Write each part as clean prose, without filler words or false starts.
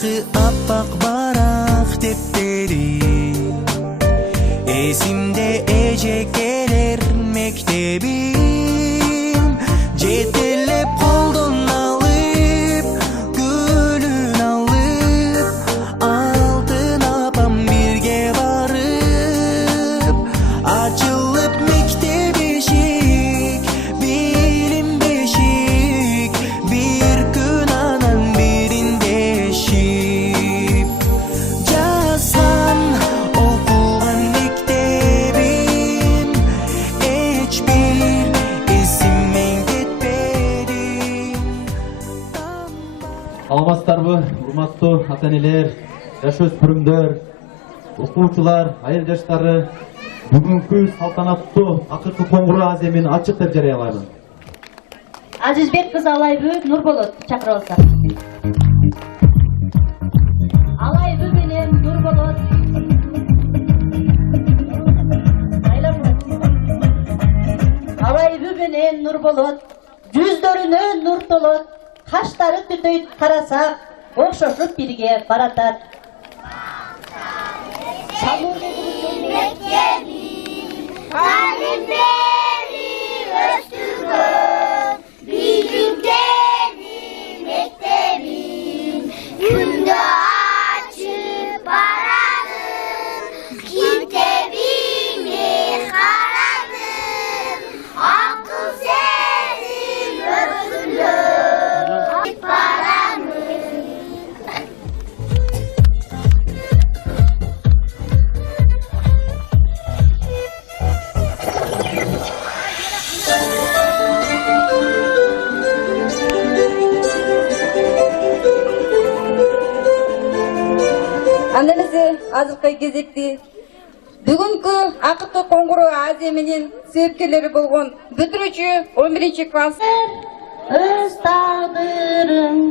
Баягы аппак барак тептери эсимде эжекелер мектебим жетелеп колдон алып гүлүн алып алтын апам бирге барып ачылып мектеп эшик билим бешик бир күн анан бириндешип жазган окуган мектебим эч бир эсимден кетпеди. Саламатсыздарбы, урматтуу ата-энелер, жаш-өспүрүмдөр, окуучулар, айыл жаштары, бүгүнкү салтанаттуу акыркы коңгуроо аземин ачык деп жарыялаймын. Азизбек кызы Алайбы Нурболот чакырып алса. Алайбы менен Нурболот. Алайбы менен Нурболот. Жүздөрүнө нур толот. Каштары түтөйт карасак, окшошуп бирге баратат. Күндө ачып барадым, китебиңе карадым, акыл серим өткүндө барамын. Анелесе азыркы кезекти бүгүнкү акыркы коңгуроо аземинин себепкерлери болгон бүтүрүүчү 11-класс Өз тагдырың.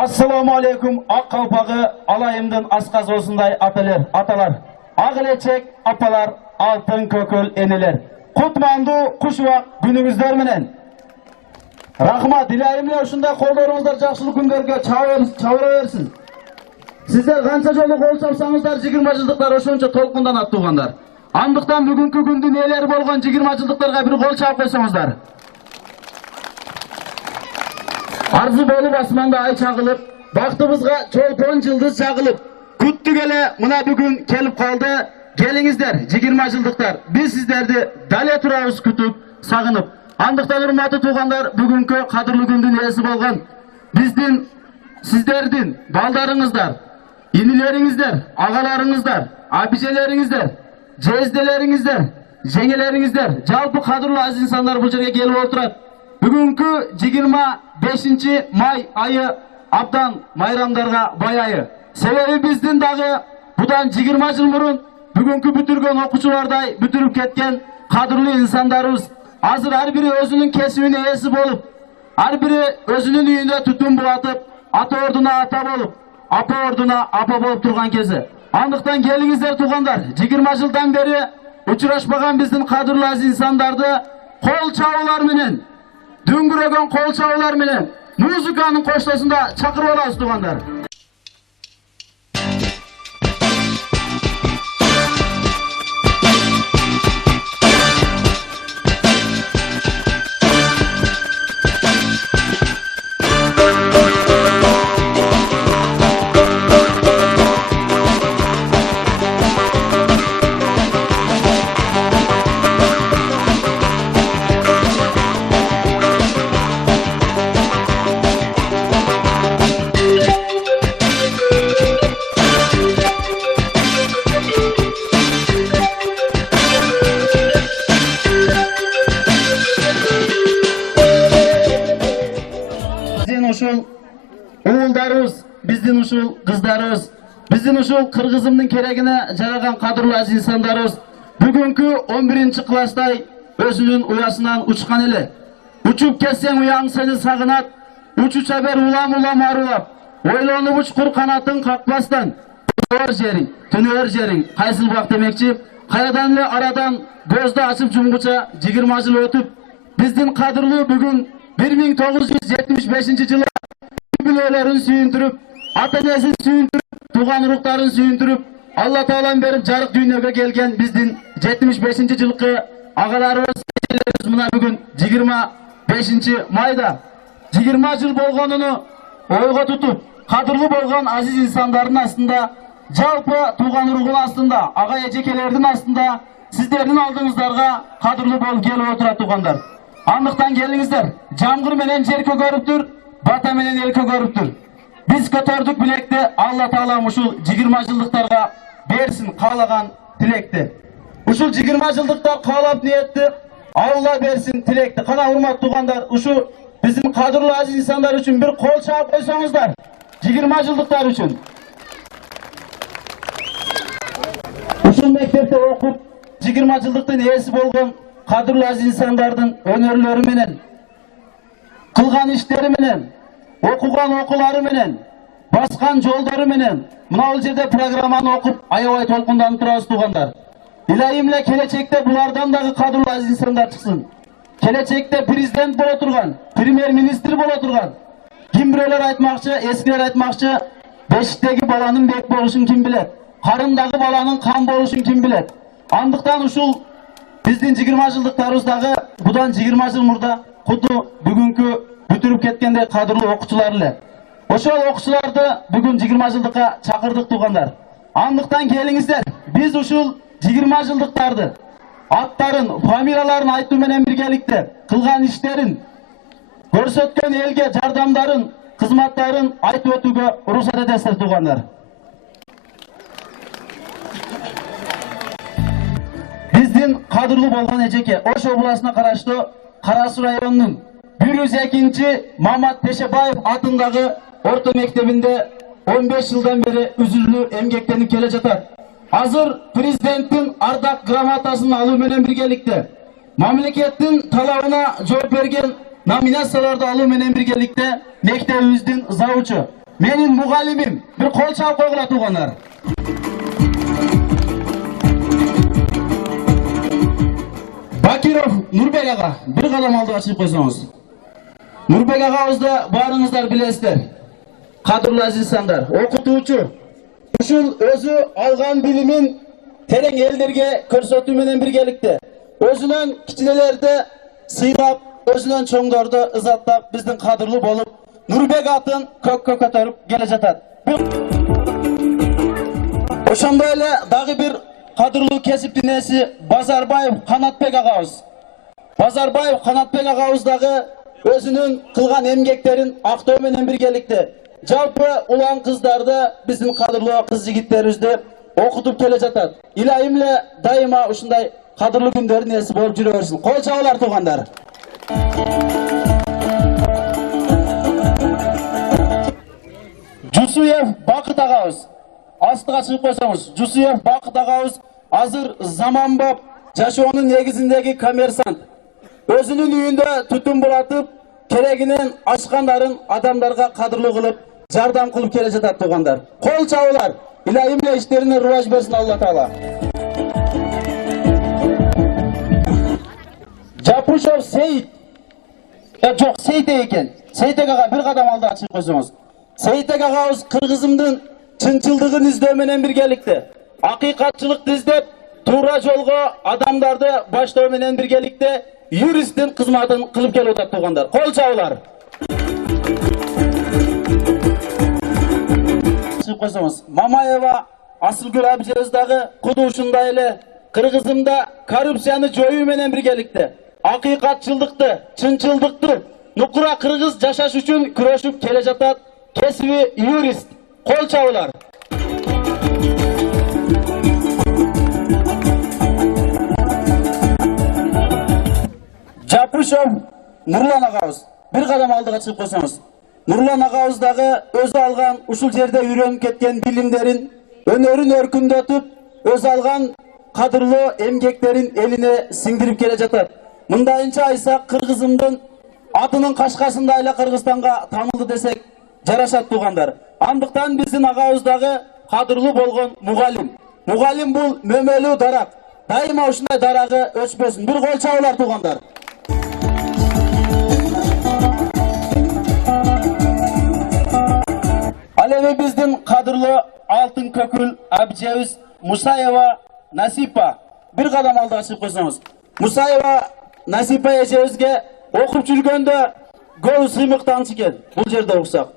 Assalamu alaikum, ак калпагы алайымдын асказ осундай аталар. Ак элечек апалар, алтын көкөл энелер. Кутмандуу кушубак күнүңүздөр менен. Рахмат, дилейм эле ушундай колдоруңуздар жакшылык күндөргө чабыра берсин. Сиздер канча жолу кол чапсаңыздар 20 жылдыктар ошончо толкунданат туугандар. Андыктан бүгүнкү күндүн ээлери болгон 20 жылдыктарга бир кол чаап койсоңуздар. Арзу болуп асманда ай чагылып, бактыбызга чолпон жылдыз чагылып, күттүк эле мына бүгүн келип калды. Келиңиздер 20 жылдыктар. Биз сиздерди дале турабыз күтүп, сагынып. Андыктан урматтуу туугандар, бүгүнкү кадырлуу күндүн ээси болгон биздин сиздердин балдарыңыздар, инилериңиздер, агаларыңыздар, абижелериңиздер, жезделериңиздер, жеңелериңиздер, жалпы кадырлуу азиз инсандар бул жерге келип отурат. Бүгүнкү 25 май айы абдан майрамдарга бай айы. Себеби биздин дагы будан 20 жыл мурун бүгүнкү бүтүргөн окуучулардай бүтүрүп кеткен кадырлуу инсандарыбыз азыр ар бири өзүнүн кесибине ээси болуп, ар бири өзүнүн үйүндө түтүн булатып, ата ордуна ата болуп, апа ордуна апа болуп турган кези. Андыктан келиңиздер туугандар, 20 жылдан бери учурашпаган биздин кадырлуу азиз инсандарды кол чабуулар менен, дүңгүрөгөн кол чабуулар менен музыканын коштосунда чакырып алабыз туугандар. балдарыбыз, биздин ушул кыздарыбыз, биздин ушул кыргызымдын керегине жараган кадырлуу азиз инсандарыбыз бүгүнкү 11 класстай өзүнүн уясынан учкан эле. Учуп кетсең уяң сени сагынат, учуча бер улам арулап, ойлонуп уч кур канатын какпастан. Түнөр жериң, кайсыл бак демекчи, кайрадан эле арадан көздү ачып жумгуча 20 жыл өтүп, биздин кадырлуу бүгүн 1975 жылы юбилейлерин сүйүндүрүп, ата-энесин сүйүндүрүп, тууган уруктарын сүйүндүрүп, Алла Таалам берип жарык дүйнөгө келген биздин 75 жылкы агаларыбыз, эжелерибиз мына бүгүн 25 майда 20 жыл болгонуну ойго тутуп, кадырлуу болгон азиз инсандардын астында, жалпы тууган уругун астында, ага эжекелердин астында сиздердин алдыңыздарга кадырлуу болуп келип отурат туугандар. Андыктан келиңиздер, жамгыр менен жер көгөрүптүр, бата менен эл көгөрүптүр. Биз көтөрдүк билекти, Алла Таалам ушул 20 жылдыктарга берсин каалаган тилекти. Ушул 20 жылдыктар каалап ниетти, Алла берсин тилекти. Кана урматтуу туугандар, ушу биздин кадырлуу азиз инсандар үчүн бир кол чаап койсоңуздар. 20 жылдыктар үчүн. Ушул мектепте окуп 20 жылдыктын ээси болгон кадырлуу азиз инсандардын өнөрлөрү менен, кылган иштери менен, окуган окуулары менен, баскан жолдору менен мына бул жерде программаны окуп аябай толкунданып турабыз туугандар. Илайым эле келечекте булардан дагы кадырлуу азиз инсандар чыксын. Келечекте президент боло турган, премьер-министр боло турган. Ким бирөөлөр айтмакчы, эскилер айтмакчы, бешиктеги баланын бек болушун ким билет? Карындагы баланын кан болушун ким билет? Андыктан ушул биздин 20 жылдыктарыбыз дагы будан 20 жыл мурда куду бүгүнкү бүтүрүп кеткендей кадырлуу окуучулар эле. Ошол окуучуларды бүгүн 20 жылдыкка чакырдык туугандар. Андыктан келиңиздер, биз ушул 20 жылдыктарды аттарын, фамилияларын айтуу менен биргеликте кылган иштерин, көрсөткөн элге жардамдарын, кызматтарын айтып өтүүгө уруксат этесиздер туугандар. Биздин кадырлуу болгон эжеке Ош областына караштуу Кара Суу районунун 102 Мамат Тешебаев атындагы орто мектебинде 15 жылдан бери үзүлүү эмгектенип келе жатат. Азыр президенттин ардак грамотасын алуу менен биргеликте, мамлекеттин талабына жооп берген номинацияларды алуу менен биргеликте мектебибиздин завучу, менин мугалимим, бир кол чаап койгула туугандар. Бакиров Нурбек ага, бир кадам алдыга чыгып койсоңуз. Нурбек агабызды баарыңыздар билесиздер. Кадырлуу азиз инсандар, окутуучу. Ушул өзү алган билимин терең элдерге көрсөтүү менен биргеликте, өзүнөн кичинелерди сыйлап, өзүнөн чоңдорду ызаттап, биздин кадырлуу болуп, Нурбек атын көккө көтөрүп келе жатат. Ошондой эле дагы бир кадырлуу кесиптин ээси Базарбаев Канатбек агабыз. Базарбаев Канатбек агабыз дагы өзүнүн кылган эмгектерин актоо менен биргеликте жалпы улан кыздарды, биздин кадырлуу кыз жигиттерибизди окутуп келе жатат. Илайым эле дайыма ушундай кадырлуу күндөрдүн ээси болуп жүрө берсин. Кол чабуулар туугандар. Жусуев Бакыт агабыз. Астыга чыгып койсоңуз. Жусуев Бакыт агабыз азыр заманбап жашоонун негизиндеги коммерсант. Өзүнүн үйүндө түтүн булатып, керегинен ашкандарын адамдарга кадырлуу кылып, жардам кылып келе жатат туугандар. Кол чабуулар. Илайым эле иштерине рубаж берсин Алла Таала. Жапушов Сейит. Жок, Сейтек экен. Сейтек ага бир кадам алдыга чыгып койсоңуз. Сейтек агабыз кыргызымдын чынчылдыгын издөө менен биргеликте, акыйкатчылыкты издеп, туура жолго адамдарды баштоо менен биргеликте юристтин кызматын кылып келип атат туугандар. Кол чабуулар. Чыгып койсоңуз. Мамаева Асылгүл абжебиз дагы куду ушундай эле Кыргызымда коррупцияны жоюу менен биргеликте акыйкатчылдыкты, чынчылдыкты нукура кыргыз жашаш үчүн күрөшүп келе жатат кесиби юрист. Кол чабуулар. Жапушов Нурлан агабыз. Бир кадам алдыга чыгып койсоңуз. Нурлан агабыз дагы өзү алган ушул жерде үйрөнүп кеткен билимдерин, өнөрүн өркүндөтүп, өзү алган кадырлуу эмгектерин элине сиңдирип келе жатат. Мындайынча айтсак, кыргызымдын атынын кашкасында эле Кыргызстанга таанылды десек жарашат туугандар. Андыктан биздин агабыз дагы кадырлуу болгон мугалим. Мугалим бул мөмөлүү дарак. Дайыма ушундай дарагы өчпөсүн. Бир кол чабуулар туугандар. Ал эми биздин кадырлуу алтын көкүл абжебиз Мусаева Насипа бир кадам алдыга чыгып койсоңуз. Мусаева Насипа эжебизге окуп жүргөндө көп сыймыктанчы экен. Бул жерде окусак.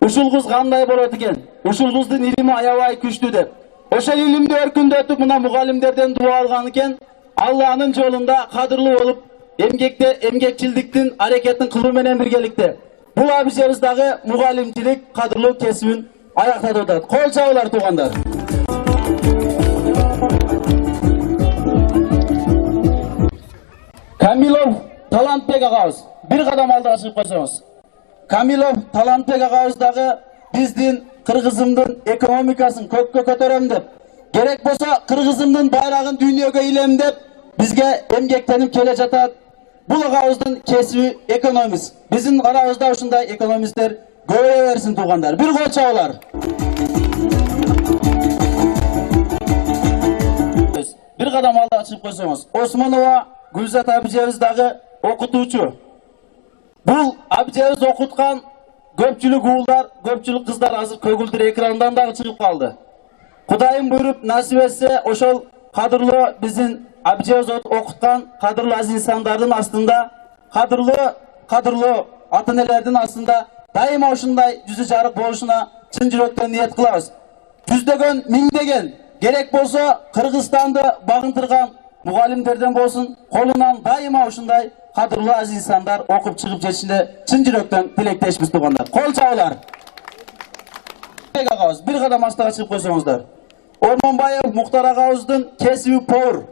Ушул кыз кандай болот экен? Ушул кыздын илими аябай күчтүү деп. Ошол илимди өркүндөтүп мына мугалимдерден дуа алган экен. Алланын жолунда кадырлуу болуп, эмгекчилдиктин аракетин кылуу менен биргеликте. Бул абижебиз дагы мугалимчилик кадырлуу кесибин аяктатып атат. Кол чабуулар туугандар. Камилов Талантбек агабыз бир кадам алдыга чыгып койсоңуз. Камилов Талантбек агабыз дагы биздин Кыргызымдын экономикасын көккө көтөрөм деп, керек болсо Кыргызымдын байрагын дүйнөгө илем деп бизге эмгектенип келе жатат. Бул агабыздын кесиби экономист. Биздин арабызда ушундай экономисттер көбөйө берсин туугандар. Бир кол чабуулар. Бир кадам алдыга чыгып койсоңуз. Осмонова Гүлзат абижебиз дагы окутуучу. Бул абижебиз окуткан көпчүлүк уулдар, көпчүлүк кыздар азыр көгүлдүр экрандан дагы чыгып калды. Кудайым буйруп насип этсе, ошол кадырлуу биздин абижебиз окуткан кадырлуу азиз инсандардын астында, кадырлуу ата энелердин астында дайыма ушундай жүзү жарык болушуна чын жүрөктөн ниет кылабыз. Жүздөгөн, миңдеген, керек болсо Кыргызстанды багынтырган мугалимдерден болсун, колунан дайыма ушундай кадырлуу азиз инсандар окуп чыгып жетишине чын жүрөктөн тилектешпиз туугандар. Кол чабуулар. Агабыз бир кадам астыга чыгып койсоңуздар. Ормонбаев Муктар агабыздын кесиби повур.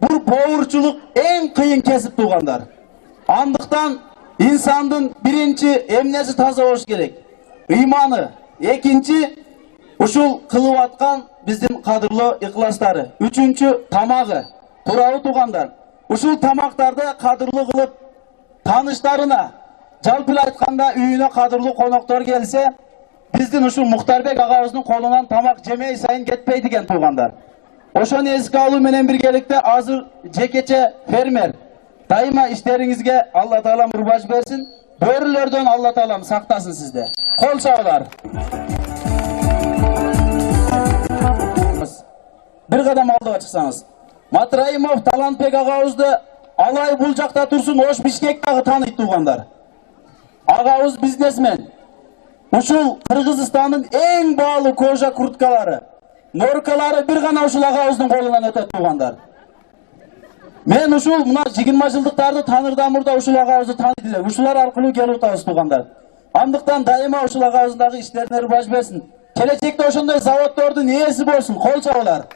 Бул повурчулук эң кыйын кесип туугандар. Андыктан инсандын биринчи эмнеси таза болуш керек? Ыйманы. Экинчи ушул кылып аткан биздин кадырлуу ыкластары. Үчүнчү тамагы. Туурабы туугандар? Ушул тамактарды кадырлуу кылып тааныштарына, жалпы айтканда үйүнө кадырлуу коноктор келсе, биздин ушул Муктарбек агабыздын колунан тамак жемей сайын кетпейт экен туугандар. Ошону эске алуу менен биргеликте азыр жекече фермер дайыма иштериңизге Алла Таалам урбаш берсин, бөрүлөрдөн Алла Таалам сактасын сизди. Кол чабуулар. Бир кадам алдыга чыксаңыз. Матраимов Талантбек агабызды алай бул жакта турсун, Ош Бишкек дагы тааныйт туугандар. Агабыз бизнесмен. Ушул Кыргызстандын эң баалуу кожа курткалары, норкалары бир гана ушул агабыздын колунан өтөт туугандар. Мен ушул мына 20 жылдыктарды таанырдан мурда ушул агабызды тааныйт элем. Ушулар аркылуу келип атабыз туугандар. Андыктан дайыма ушул агабыздын дагы иштерине баш берсин. Келечекте ошондой заводдордун ээси болсун. Кол чабуулар.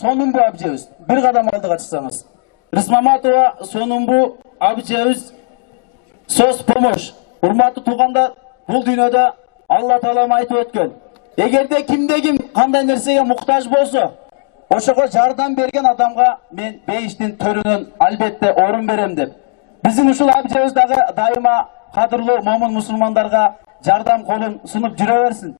Сонумбу абижебиз бир кадам алдыга чыксаңыз. Рысмаматова Сонумбу абижебиз сөз помош. Урматтуу туугандар, бул дүйнөдө Алла Таалам айтып өткөн. Эгерде кимде ким кандай нерсеге муктаж болсо, ошого жардам берген адамга мен бейиштин төрүнөн албетте орун берем деп. Биздин ушул абижебиз дагы дайыма кадырлуу момун мусулмандарга жардам колун сунуп жүрө берсин.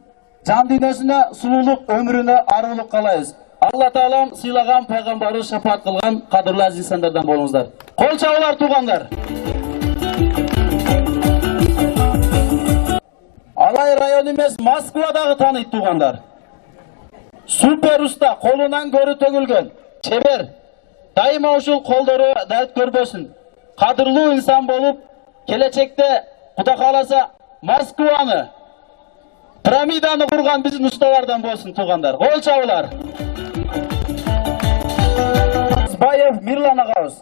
Жан дүйнөсүнө сулуулук, өмүрүнө арылык каалайбыз. Алла Таалам сыйлаган пайгамбары шафаат кылган кадырлуу азиз инсандардан болуңуздар. Кол чабуулар туугандар. Алай район эмес, Москва дагы тааныйт туугандар. Супер уста, колунан көрү төгүлгөн, чебер. Дайыма ушул колдору дарт көрбөсүн. Кадырлуу инсан болуп, келечекте Кудай кааласа Москваны, пирамиданы курган биздин усталардан болсун туугандар. Кол чабуулар. Баев Мирлан агабыз.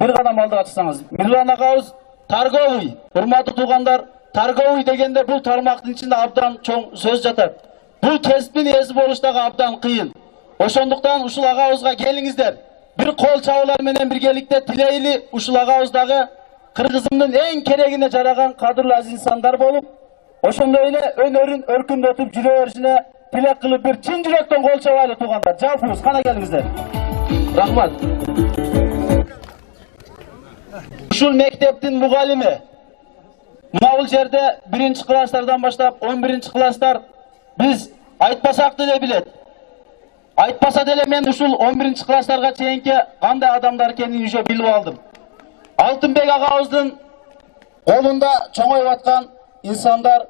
Бир кадам алдыга чыксаңыз. Мирлан агабыз торговый. Урматтуу туугандар, торговый дегенде бул тармактын ичинде абдан чоң сөз жатат. Бул кесиптин ээси болуш дагы абдан кыйын. Ошондуктан ушул агабызга келиңиздер. Бир кол чабуулар менен биргеликте тилейли ушул агабыз дагы Kırgızımdın en keregine jaragan kadırlı aziz insanlar bolup, oşondoy ele önörün örkünдөтүп жүрө беришine tilek kılıp bir çin yürekten kol çabaylı tuğanlar. Jalpыбыз, kana gelingizler. Rahmat. Ушул мектептин мугалими мына бул жерде 1-ci класстардан баштап 11-ci класстар биз айтпасак деле билет. Айтпаса деле мен ушул 11-ci класстарга чейинки кандай адамдар экенин уже билип алдым. Алтынбек агабыздын колунда чоңоюп аткан инсандар,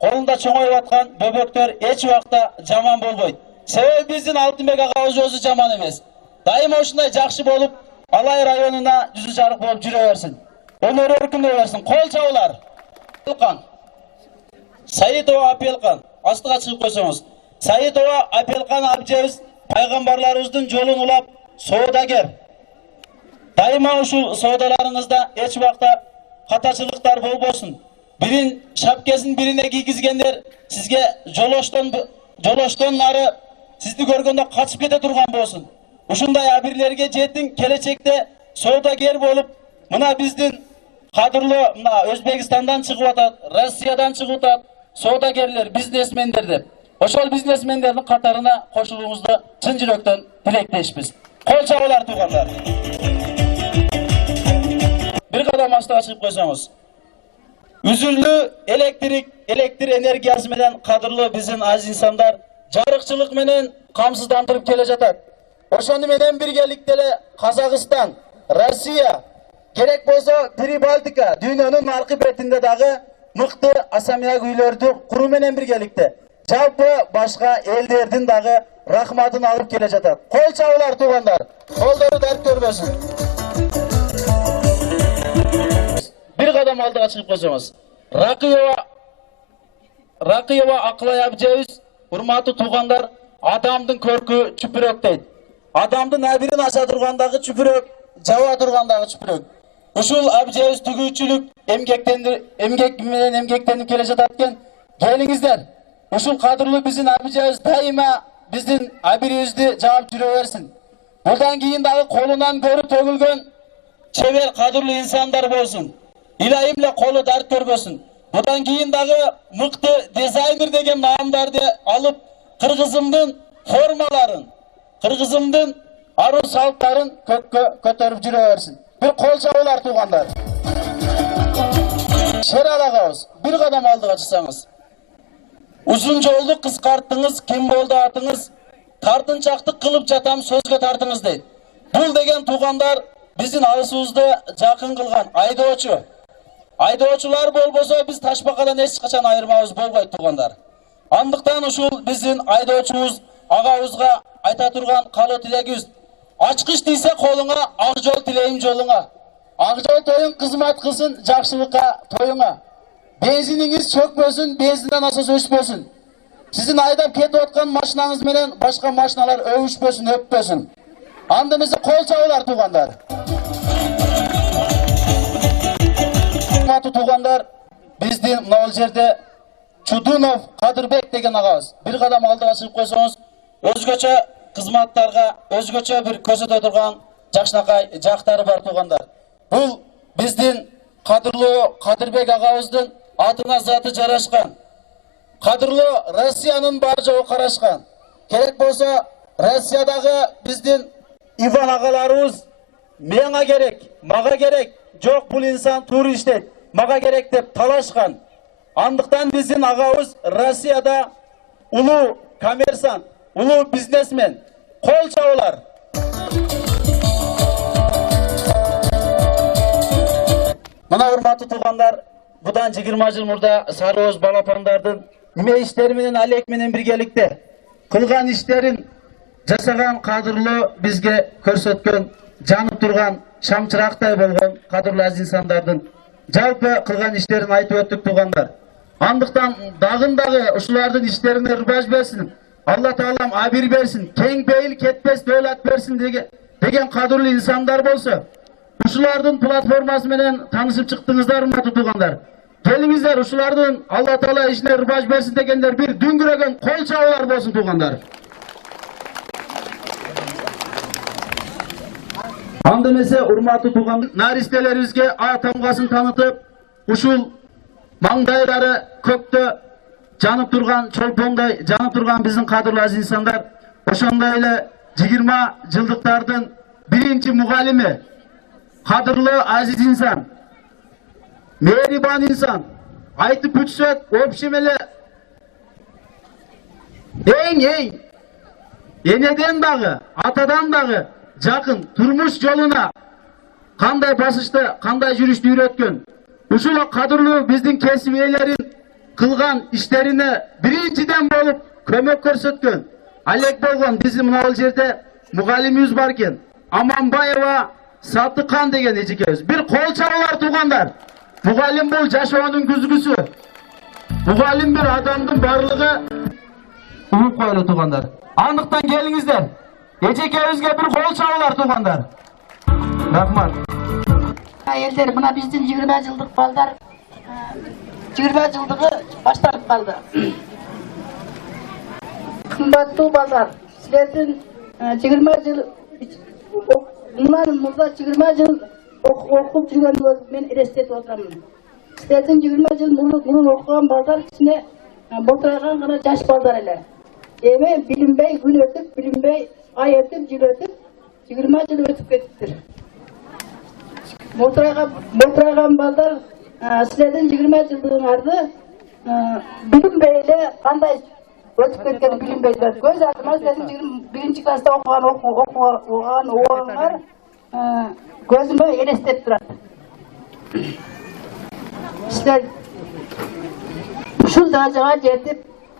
колунда чоңоюп аткан бөбөктөр эч убакта жаман болбойт. Себеби биздин Алтынбек агабыз өзү жаман эмес. Дайыма ушундай жакшы болуп, Алай районуна жүзү жарык болуп жүрө берсин. Өнөр өркүндөй берсин. Кол чабуулар. Апелкан. Саитова Апелкан. Астыга чыгып койсоңуз. Саитова Апелкан абжебиз пайгамбарларыбыздын жолун улап, соодагер. Дайыма ушул соодаларыңызда эч убакта катачылыктар болбосун. Бирин шапкесин бирине кийгизгендер сизге жолоштон нары сизди көргөндө качып кете турган болсун. Ушундай абирлерге жетин, келечекте соодагер болуп, мына биздин кадырлуу мына Өзбекстандан чыгып атат, Россиядан чыгып атат, соодагерлер, бизнесмендер деп. Ошол бизнесмендердин катарына кошулуңузду чын жүрөктөн тилектешпиз. Кол чабуулар туугандар. Бир кадам астыга чыгып койсоңуз. Үзүлүү электр энергиясы менен кадырлуу биздин азиз инсандар жарыкчылык менен камсыздандырып келе жатат. Ошону менен биргеликте эле Казакстан, Россия, керек болсо Прибалтика, дүйнөнүн аркы бетинде дагы мыкты асамия үйлөрдү куруу менен биргеликте жалпы башка элдердин дагы рахматын алып келе жатат. Кол чабуулар туугандар, колдору дарт көрбөсүн. Бир кадам алдыга чыгып койсоңуз. Ракыева Акылай абжебиз, урматтуу туугандар, адамдын көркү чүпүрөк дейт. Адамдын абирин ача тургандагы чүпүрөк, жаба тургандагы чүпүрөк. Ушул абжебиз түгүүчүлүк эмгек менен эмгектенип келе жатат экен. Келиңиздер. Ушул кадырлуу биздин абжебиз дайыма биздин абирибизди жаап жүрө берсин. Будан кийин дагы колунан көрүп төгүлгөн чебер кадырлуу инсандар болсун. Илайым эле колу дарт көрбөсүн. Будан кийин дагы мыкты дизайнер деген наамдарды алып, кыргызымдын формаларын, кыргызымдын ару салттарын көккө көтөрүп жүрө берсин. Бир кол чабуулар туугандар. Шерал агабыз, бир кадам алдыга чыксаңыз. Узун жолду кыскарттыңыз, ким болду атыңыз, тартынчактык кылып жатам сөзгө тартыңыз дейт. Бул деген туугандар биздин алысыбызды жакын кылган айдоочу. Айдоочулар болбосо биз ташбакадан эч качан айырмабыз болбойт туугандар. Андыктан ушул биздин айдоочубуз агабызга айта турган калуу тилегибиз. Ачкыч тийсе колуңа, ак жол тилейм жолуңа. Ак жол тоюң кызмат кылсын жакшылыкка тоюңа. Бензиниңиз чөкпөсүн, бензинден асасы өспөсүн. Сиздин айдап кетип аткан машинаңыз менен башка машиналар өбүшпөсүн, өппөсүн. Анда эмесе кол чабуулар туугандар. Туугандар, биздин мына жерде Чудунов Кадырбек деген агабыз. Бир кадам алдыга чыгып койсоңуз, өзгөчө кызматтарга, өзгөчө бир көзөтө турган жакшынакай жактары бар туугандар. Бул биздин кадырлуу Кадырбек агабыздын атына заты жарашкан. Кадырлуу Россиянын бар жогу карашкан. Керек болсо Россиядагы биздин Иван агаларыбыз мага керек, мага керек, жок бул инсан туура иштейт, мага керек деп талашкан. Андыктан биздин агабыз Россияда улуу коммерсант, улуу бизнесмен. Кол чабуулар. Мына урматтуу туугандар, будан 20 жыл мурда Сары Оз балапандардын неме иштери менен алек менен биргеликте кылган иштерин жасаган кадырлуу бизге көрсөткөн, жанып турган шамчырактай болгон кадырлуу азиз инсандардын жалпы кылган иштерин айтып өттүк туугандар. Андыктан дагы ушулардын иштерине ырбаж берсин. Алла Таалам абир берсин, кең бейил кетпес дөлат берсин деген кадырлуу инсандар болсо, ушулардын платформасы менен таанышып чыктыңыздар, урматтуу туугандар. Келиңиздер, ушулардын Алла Таала ишине ырбаж берсин дегендер бир дүңгүрөгөн кол чабуулар болсун туугандар. Анда эмесе урматтуу тууган наристелерибизге А тамгасын танытып, ушул маңдайлары көктө жанып турган чолпоңдой жанып турган биздин кадырлуу азиз инсандар, ошондой эле 20 жылдыктардын биринчи мугалими, кадырлуу азиз инсан, мээрибан инсан, айтып өтсөк, общем эле эң энеден дагы, атадан дагы жакын турмуш жолуна кандай басышты, кандай жүрүштү үйрөткөн. Ушул кадырлуу биздин кесип ээлерин кылган иштерине биринчиден болуп көмөк көрсөткөн. Алек болгон биздин мына бул жерде мугалимибиз бар экен. Аманбаева Саттыкан деген эжекебиз. Бир кол чабуулар туугандар. Мугалим бул жашоонун күзгүсү. Мугалим бир адамдын барлыгы угуп коелу туугандар. Андыктан келиңиздер. Эжекебизге бир кол чабуулар туугандар. Рахмат. Элдер, мына биздин 20 жылдык балдар 20 жылдыгы башталып калды. Кымбаттуу балдар, силердин 20 жыл мындан мурда 20 жыл окуп жүргөнүңөрдү мен элестетип отурам. Силердин 20 жыл мурун окуган балдар кичине ботурайган гана жаш балдар эле. Эми билинбей күн өтүп, билинбей ай өтүп, жыл өтүп, 20 жыл өтүп кетиптир. Ботурайган балдар силердин 20 жылдыгыңарды билинбей эле кандай өтүп кеткени билинбейдир. Көз алдыма силердин 21 класста окуганыңар көзүмө элестеп турат. Силер ушул даражага жетип,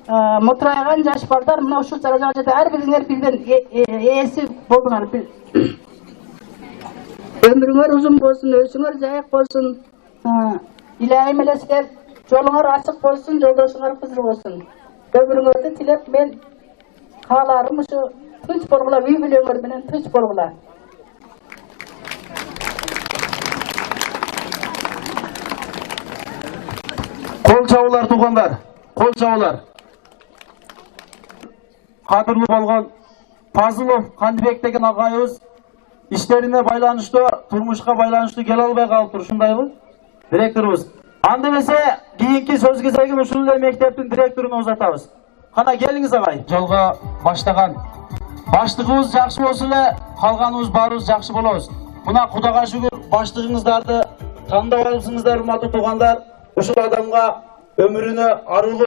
мотурайган жаш балдар мына ушул даражага жетип, ар бириңер билген ээси болдуңар. Ömrüңөр uzun bolsun, ösüңөр жайык болсун. Илайым эле силер жолуңар ачык болсун, жолдошуңар кызыл болсун. Ömrüңөрдү тилеп мен кааларым ушу тынч болгула, үй бүлөңөр менен тынч болгула. Кол чабуулар туугандар, кол чабуулар. Кадырлуу болгон Пазылов Кандыбек деген агайыбыз иштерине байланыштуу, турмушка байланыштуу келе албай калыптыр, ушундайбы? Директорубуз. Анда эмесе кийинки сөз кезегин ушул эле мектептин директоруна узатабыз. Кана келиңиз агай. Жолго баштаган баштыгыбыз жакшы болсо эле, калганыбыз баарыбыз жакшы болобуз. Мына Кудайга шүгүр, баштыгыңыздарды тандап алыпсыңыздар, урматтуу туугандар. Ушул адамга өмүрүнө арылуу